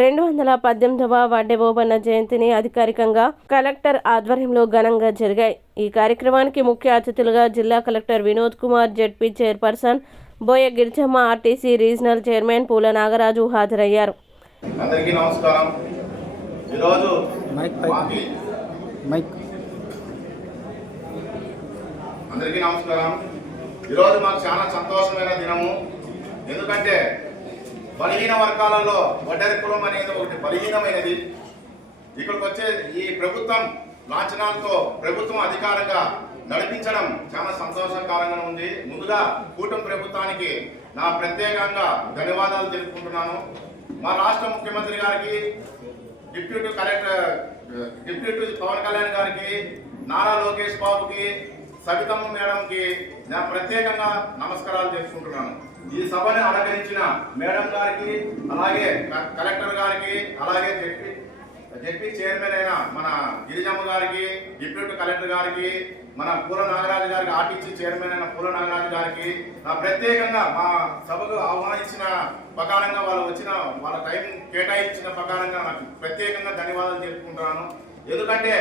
రెండు వందల పద్దెనిమిదవ వడ్డెబోబన్న జయంతిని అధికారికంగా కలెక్టర్ ఆధ్వర్యంలో ఘనంగా జరిగాయి. ఈ కార్యక్రమానికి ముఖ్య అతిథులుగా జిల్లా collector Vinod Kumar Z P chairperson Boya Girijamma R T C regional chairman Poola Nagaraju హాజరయ్యారు. అందరికీ నమస్కారం. ఈరోజు మైక్ పైకి. మాకి మైక్. అందరికీ నమస్కారం. ఈరోజు మాకు చాలా సంతోషమైన దినము. ఎందుకంటే బలహీన వర్గాలలో వడ్డరి కులం అనేది ఒకటి బలహీనమైనది. ఇక్కడికి వచ్చే ఈ ప్రభుత్వం లాంఛనాలతో ప్రభుత్వం అధికారంగా నడిపించడం చాలా సంతోషకరంగా ఉంది. ముందుగా కూటమి ప్రభుత్వానికి నా ప్రత్యేకంగా ధన్యవాదాలు తెలుపుకుంటున్నాను. మా రాష్ట్ర ముఖ్యమంత్రి గారికి deputy collector deputy Pawan Kalyan గారికి నారా లోకేష్ బాబుకి సవితమ్మ మేడంకి నేను ప్రత్యేకంగా నమస్కారాలు తెలుసుకుంటున్నాను ఈ సభను అలంకరించిన మేడం గారికి అలాగే క- కలెక్టర్ గారికి అలాగే జడ్పీ జడ్పీ చైర్మన్ అయిన మన గిరిజమ్మ గారికి డిప్యూటీ కలెక్టర్ గారికి మన పూల నాగరాజు గారికి ఆర్టీసీ చైర్మన్ అయిన పూల నాగరాజు గారికి నా ప్రత్యేకంగా మా సభకు ఆహ్వానించిన ప్రకారంగా వాళ్ళు వచ్చిన వాళ్ళ టైం కేటాయించిన ప్రకారంగా నాకు ప్రత్యేకంగా ధన్యవాదాలు చెప్పుకుంటున్నాను ఎందుకంటే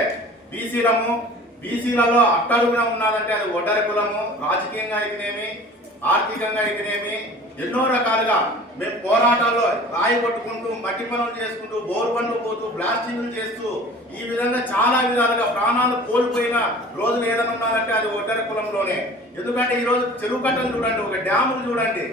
బీసీలము బీసీలలో అట్టడుగున ఉన్నదంటే అది ఒడ్డరి కులము రాజకీయంగా అయితేనేమి ఆర్థికంగా అయితేనేమి ఎన్నో రకాలుగా మేము పోరాటాల్లో రాయి కొట్టుకుంటూ మట్టి పనులు చేసుకుంటూ బోరు పనులు పోతూ బ్లాస్టింగ్లు చేస్తూ ఈ విధంగా చాలా విధాలుగా ప్రాణాలు కోల్పోయిన రోజులు ఏదైనా ఉన్నారంటే అది ఒడ్డర కులంలోనే. ఎందుకంటే ఈరోజు చెరువు కట్టలు చూడండి ఒక డ్యాములు చూడండి.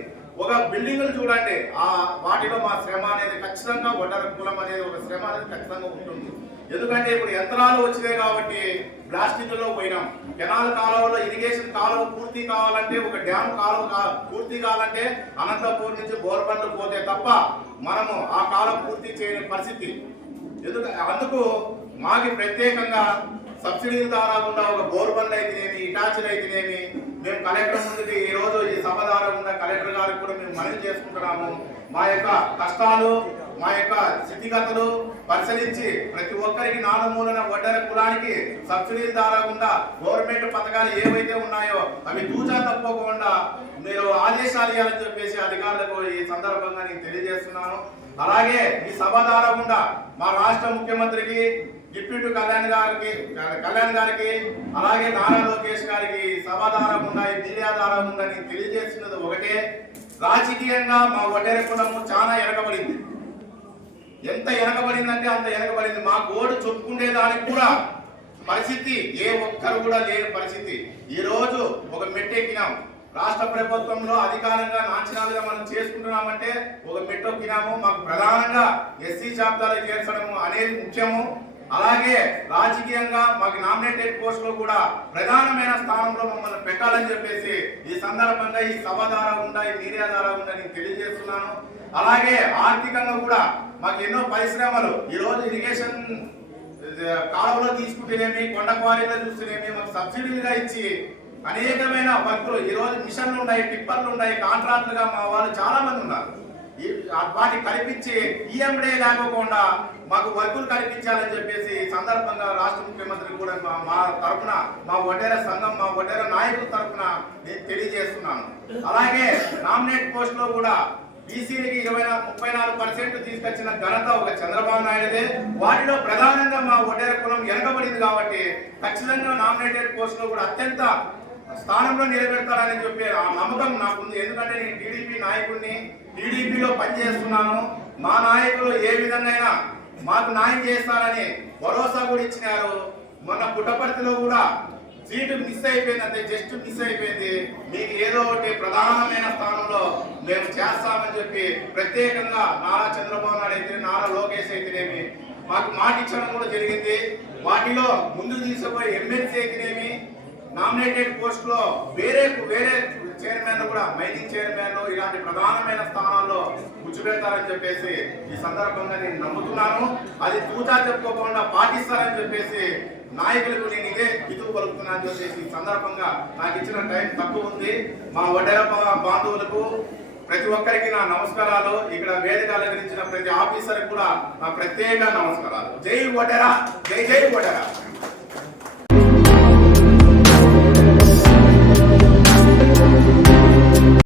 ఒక బిల్డింగ్లు చూడండి. ఆ వాటిలో మా శ్రమ అనేది ఖచ్చితంగా వడ్డర కులం అనేది ఒక శ్రమ అనేది ఖచ్చితంగా ఉంటుంది. ఎందుకంటే ఇప్పుడు యంత్రాలు వచ్చినాయి కాబట్టి ప్లాస్టిక్లో పోయినాం. కెనాల్ కాలువలో ఇరిగేషన్ కాలువ పూర్తి కావాలంటే ఒక డ్యామ్ కాలువ పూర్తి కావాలంటే అనంతపూర్ నుంచి బోర్బండ్లు పోతే తప్ప మనము ఆ కాలం పూర్తి చేయని పరిస్థితి. ఎందుకు అందుకు మాకు ప్రత్యేకంగా సబ్సిడీల ద్వారా ఒక బోర్బండ్లు అయితేనేమి ఇటాచీలు అయితేనేమి మేము కలెక్టర్ ముందుకి ఈ రోజు ఈ సభ ద్వారా ఉన్న కలెక్టర్ గారికి కూడా మేము మనవి చేసుకుంటున్నాము. మా యొక్క కష్టాలు మా యొక్క స్థితిగతులు పరిశీలించి ప్రతి ఒక్కరికి నాలుమూలన వడ్డర కులానికి సబ్సిడీల ద్వారా ఉన్న గవర్నమెంట్ పథకాలు ఏవైతే ఉన్నాయో అవి దూచా తప్పకుండా మీరు ఆదేశాలు ఇవ్వాలని చెప్పేసి అధికారులకు ఈ సందర్భంగా నేను తెలియజేస్తున్నాను. అలాగే ఈ సభ ద్వారా గుండా మా రాష్ట్ర ముఖ్యమంత్రికి డిప్యూటీ కళ్యాణ్ గారికి కళ్యాణ్ గారికి అలాగే నారా లోకేష్ గారికి సభ ద్వారా గుండా ఈ మీడియా ద్వారా గుండా నేను తెలియజేస్తున్నది ఒకటే. రాజకీయంగా మా వడ్డేర కులము చాలా వెనకబడింది ఎంత వెనకబడిందంటే అంత వెనకబడింది మా గోడు చెప్పుకునే దానికి కూడా పరిస్థితి ఏ ఒక్కరు కూడా లేని పరిస్థితి. ఈ రోజు ఒక మెట్టెక్కినాం. రాష్ట్ర ప్రభుత్వంలో అధికారంగా నాచనాలుగా మనం చేసుకుంటున్నామంటే ఒక మెట్టెక్కినాము. మాకు ప్రధానంగా ఎస్సీ జాబితాలో చేర్చడము అనేది ముఖ్యము. అలాగే రాజకీయంగా మాకు నామినేటెడ్ పోస్టులో కూడా ప్రధానమైన స్థానంలో మమ్మల్ని పెట్టాలని చెప్పేసి ఈ సందర్భంగా ఈ సభ ద్వారా ఉండా ఈ మీడియా ద్వారా ఉండా నేను తెలియజేస్తున్నాను. అలాగే ఆర్థికంగా కూడా మాకు ఎన్నో పరిశ్రమలు ఈ రోజు ఇరిగేషన్ కాలువలో తీసుకుంటేనేమి కొండ క్వారీలో చూస్తేనేమి మాకు సబ్సిడీలుగా ఇచ్చి అనేకమైన వర్కులు ఈ రోజు మిషన్లు ఉన్నాయి టిప్పర్లు ఉన్నాయి కాంట్రాక్టులుగా మా వాళ్ళు చాలా మంది ఉన్నారు. వాటిని కల్పించి ఈఎండే లేకోకుండా మాకు వర్కులు కల్పించాలని చెప్పేసి సందర్భంగా రాష్ట్ర ముఖ్యమంత్రి కూడా మా- తరఫున తరపున మా వడ్డేర సంఘం మా వడ్డేర నాయకుల తరఫున నేను తెలియజేస్తున్నాను. అలాగే నామినేట్ పోస్ట్లో కూడా బీసీలకి ఇరవై ముప్పై నాలుగు పర్సెంట్ తీసుకొచ్చిన ఘనత ఒక చంద్రబాబు నాయుడుదే. వాటిలో ప్రధానంగా మా వడేర కులం వెనకబడింది కాబట్టి ఖచ్చితంగా నామినేటెడ్ పోస్ట్లో కూడా అత్యంత స్థానంలో నిలబెడతారని చెప్పే ఆ నమ్మకం నాకుంది. ఎందుకంటే నేను టీడీపీ నాయకుడిని టీడీపీలో పనిచేస్తున్నాను. మా నాయకులు ఏ విధంగా మాకు న్యాయం చేస్తారని భరోసా కూడా ఇచ్చినారు. మొన్న పుట్టపర్తిలో కూడా సీటు మిస్ అయిపోయింది అంటే జస్ట్ మిస్ అయిపోయింది. మీకు ఏదో ఒకటి ప్రధానమైన స్థానంలో మేము చేస్తామని చెప్పి ప్రత్యేకంగా నారా చంద్రబాబు నాయుడు అయితే నారా లోకేష్ అయితేనేమి మాకు మాట ఇచ్చడం కూడా జరిగింది. వాటిలో ముందుకు తీసుకుపోయి ఎమ్మెల్సీ అయితేనేమి నామినేటెడ్ పోస్ట్లో వేరే వేరే చైర్మన్ కూడా మైనింగ్ చైర్మన్ ఇలాంటి ప్రధానమైన స్థానం కూర్చోబెడతారని చెప్పేసి ఈ సందర్భంగా నేను నమ్ముతున్నాను. అది తూచా చెప్పుకోకుండా పాటిస్తారని చెప్పేసి నాయకులకు నేను ఇదే హితువు పలుకుతున్నాను చెప్పేసి ఈ సందర్భంగా నాకు ఇచ్చిన టైం తక్కువ ఉంది. మా వడ్డెర బాంధవులకు ప్రతి ఒక్కరికి నా నమస్కారాలు. ఇక్కడ వేదిక అలంకరించిన ప్రతి ఆఫీసర్ కూడా నా ప్రత్యేక నమస్కారాలు. జై వడరా జై జై వడరా